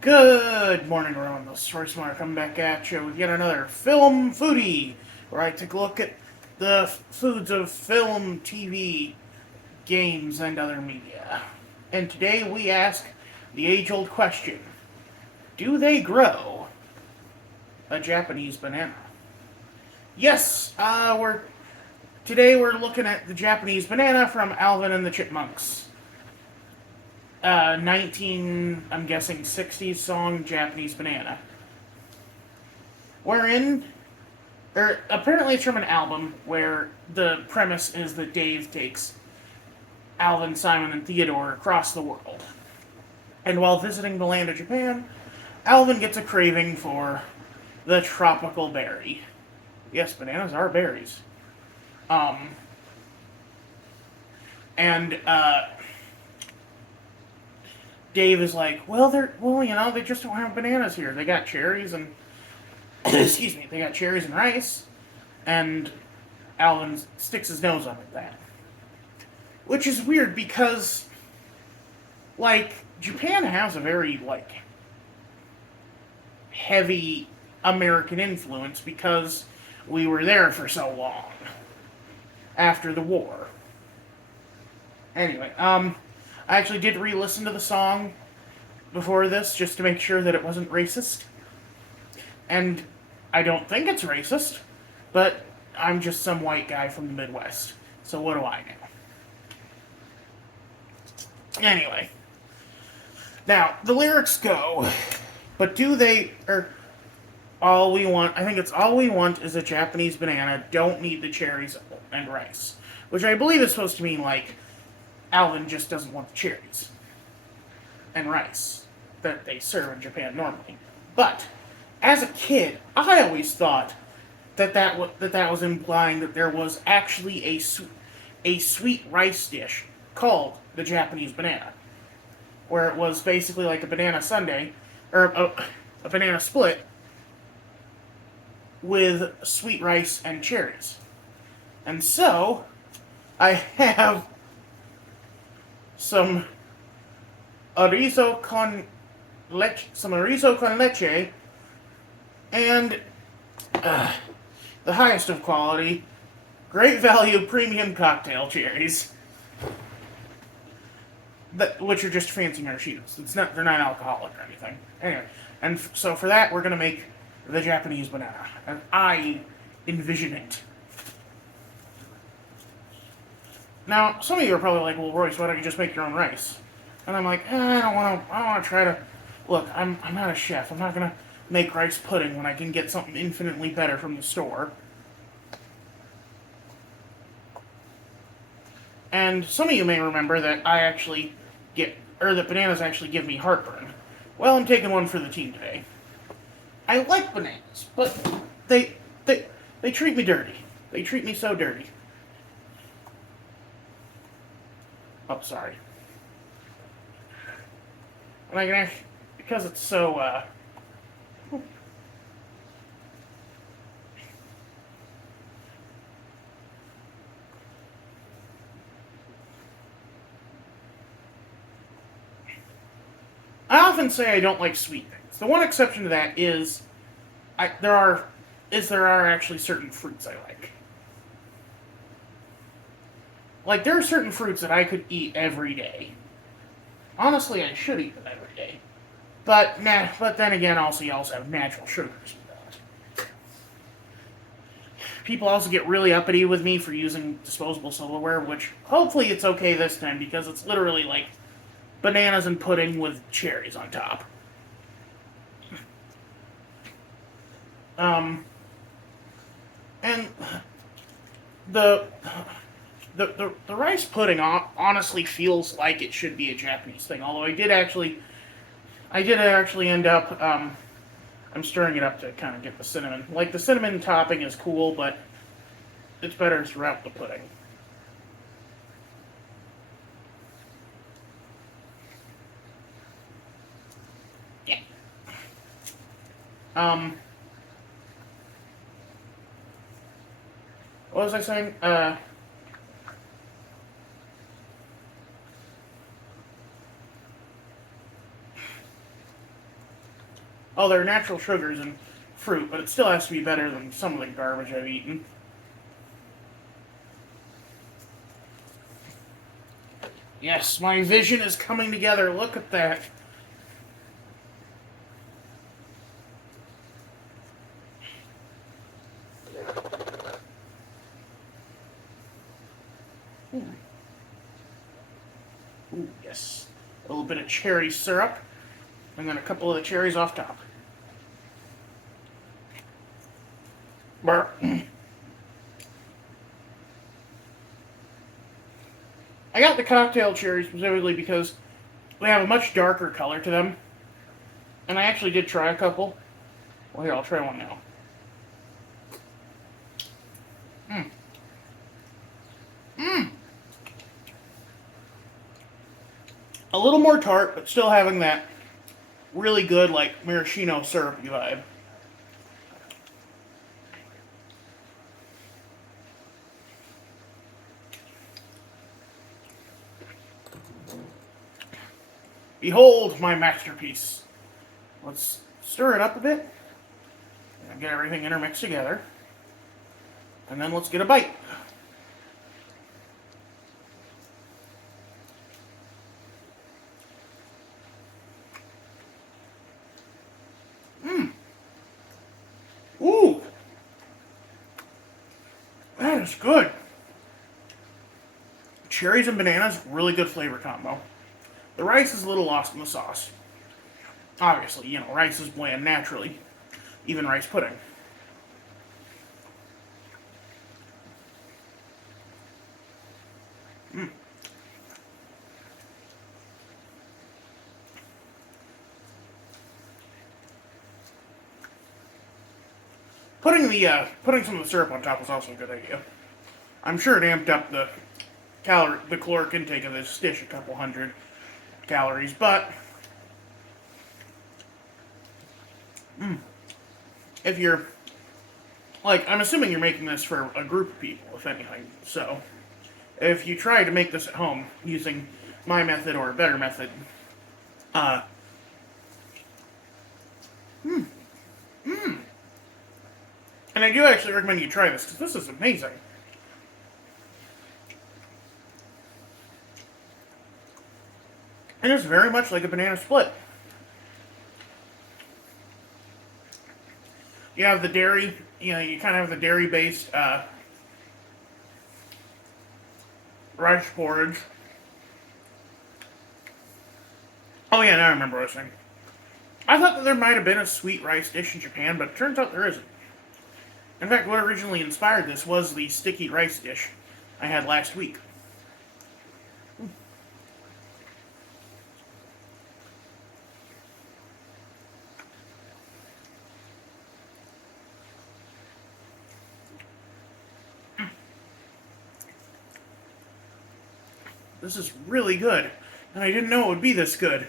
Good morning, everyone. This is Royce coming back at you with yet another Film Foodie, where I take a look at the foods of film, TV, games, and other media. And today we ask the age-old question: do they grow a Japanese banana? Yes, we're looking at the Japanese banana from Alvin and the Chipmunks. I'm guessing 60s song Japanese Banana. Wherein, apparently it's from an album where the premise is that Dave takes Alvin, Simon, and Theodore across the world. And while visiting the land of Japan, Alvin gets a craving for the tropical berry. Yes, bananas are berries. Um, and Dave is like, they just don't have bananas here. They got cherries and excuse me, they got cherries and rice. And Alvin sticks his nose up at that, which is weird because, like, Japan has a very heavy American influence because we were there for so long after the war. Anyway, I actually did re-listen to the song before this just to make sure that it wasn't racist. And I don't think it's racist, but I'm just some white guy from the Midwest. So what do I know? Anyway. Now, the lyrics go, but do they, all we want, I think it's all we want is a Japanese banana, don't need the cherries and rice. Which I believe is supposed to mean, like, Alvin just doesn't want the cherries and rice that they serve in Japan normally. But as a kid, I always thought that was implying that there was actually a sweet rice dish called the Japanese banana, where it was basically like a banana sundae or a banana split with sweet rice and cherries. And so I have some arizo con leche, and the highest of quality, great value premium cocktail cherries, which are just fancy marashitas. They're not alcoholic or anything. Anyway, and so for that we're gonna make the Japanese banana, and I envision it. Now, some of you are probably like, "Well, Royce, why don't you just make your own rice?" And I'm like, I don't want to try to. Look, I'm not a chef. I'm not gonna make rice pudding when I can get something infinitely better from the store. And some of you may remember that that bananas actually give me heartburn. Well, I'm taking one for the team today. I like bananas, but they they they treat me dirty. They treat me so dirty. Oh, sorry. And I can actually, because it's so I often say I don't like sweet things. The one exception to that is I there are there are actually certain fruits I like. Like, there are certain fruits that I could eat every day. Honestly, I should eat them every day. But nah. But then again, also you also have natural sugars. People also get really uppity with me for using disposable silverware, which hopefully it's okay this time because it's literally like bananas and pudding with cherries on top. Um, and the the rice pudding honestly feels like it should be a Japanese thing. Although I did actually end up I'm stirring it up to kind of get the cinnamon. Like, the cinnamon topping is cool, but it's better throughout the pudding. Yeah. Um. What was I saying? Oh, there are natural sugars in fruit, but it still has to be better than some of the garbage I've eaten. Yes, my vision is coming together. Look at that. Ooh, yes. A little bit of cherry syrup, and then a couple of the cherries off top. I got the cocktail cherries specifically because they have a much darker color to them. And I actually did try a couple. Well, here, I'll try one now. Mmm. Mmm. A little more tart, but still having that really good, like, maraschino syrupy vibe. Behold my masterpiece. Let's stir it up a bit and get everything intermixed together. And then let's get a bite. Mmm. Ooh. That is good. Cherries and bananas, really good flavor combo. The rice is a little lost in the sauce. Obviously, you know, rice is bland naturally. Even rice pudding. Mm. Putting some of the syrup on top was also a good idea. I'm sure it amped up the caloric intake of this dish a couple hundred calories, but if you're like, I'm assuming you're making this for a group of people, if anything. So, if you try to make this at home using my method or a better method, uh, mm, mm. And I do actually recommend you try this because this is amazing. And it's very much like a banana split. You have the dairy, you know, you kind of have the dairy-based rice porridge. Oh yeah, now I remember what I was saying. I thought that there might have been a sweet rice dish in Japan, but it turns out there isn't. In fact, what originally inspired this was the sticky rice dish I had last week. This is really good, and I didn't know it would be this good.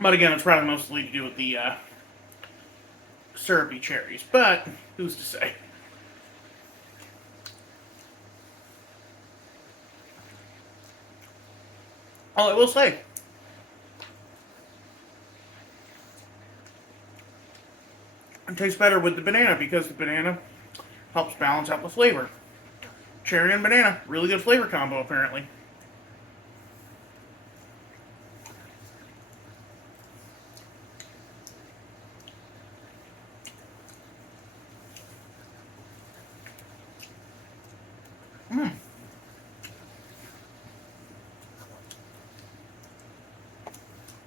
But again, it's probably mostly to do with the syrupy cherries, but who's to say? All I will say, it tastes better with the banana because the banana helps balance out the flavor. Cherry and banana, really good flavor combo apparently. Mm.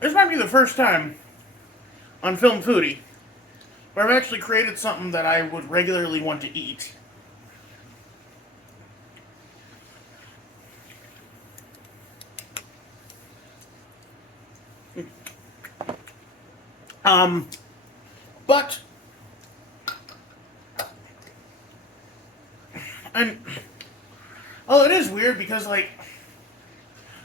This might be the first time on Film Foodie where I've actually created something that I would regularly want to eat. But and oh, it is weird because like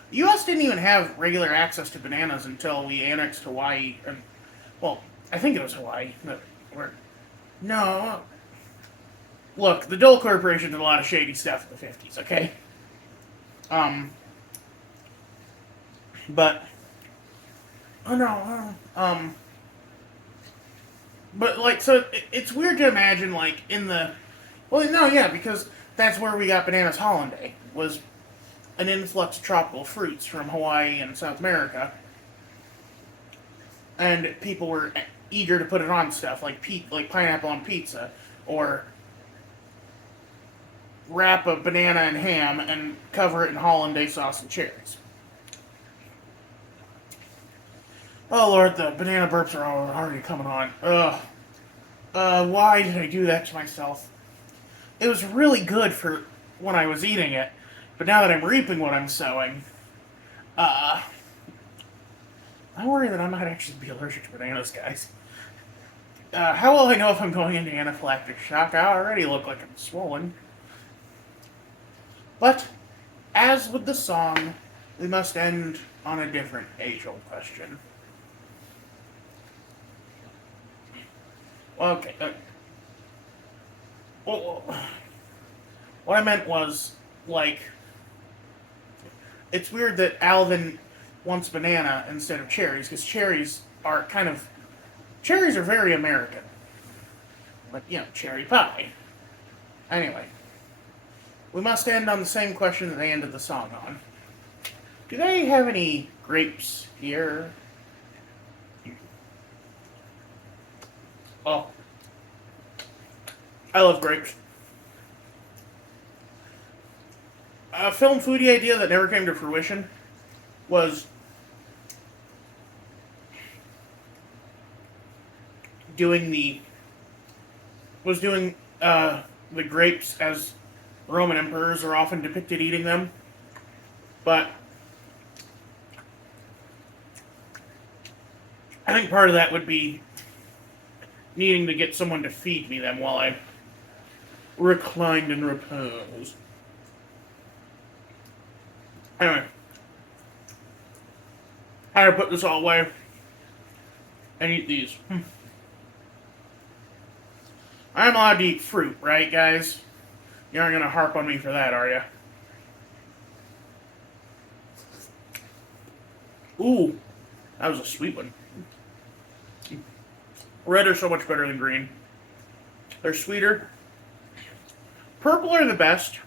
the U.S. didn't even have regular access to bananas until we annexed Hawaii. And well, I think it was Hawaii. Where? No. look, the Dole Corporation did a lot of shady stuff in the 50s, okay? Um, but, oh no, but like, so it's weird to imagine, like, in the, well, no, yeah, because that's where we got bananas hollandaise, was an influx of tropical fruits from Hawaii and South America, and people were eager to put it on stuff like pineapple on pizza, or wrap a banana in ham and cover it in hollandaise sauce and cherries. Oh Lord, the banana burps are already coming on. Ugh. Why did I do that to myself? It was really good for when I was eating it, but now that I'm reaping what I'm sowing, uh, I worry that I might actually be allergic to bananas, guys. How will I know if I'm going into anaphylactic shock? I already look like I'm swollen. But, as with the song, we must end on a different age-old question. Okay. Well, what I meant was, like, it's weird that Alvin wants banana instead of cherries, because cherries are very American. Like, cherry pie. Anyway, we must end on the same question that they ended the song on. Do they have any grapes here? Oh, I love grapes. A film foodie idea that never came to fruition was doing the the grapes as Roman emperors are often depicted eating them, but I think part of that would be needing to get someone to feed me them while I reclined in repose. Anyway, I gotta put this all away and eat these. I'm allowed to eat fruit, right, guys? You aren't gonna harp on me for that, are you? Ooh, that was a sweet one. Red are so much better than green. They're sweeter. Purple are the best.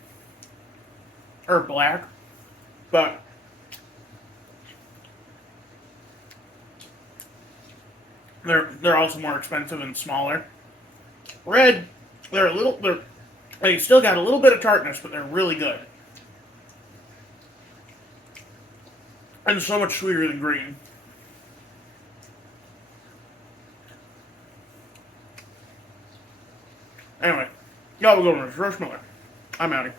Or black. But they're also more expensive and smaller. Red, they still got a little bit of tartness, but they're really good. And so much sweeter than green. Anyway, y'all will go to Royce Miller. I'm outie.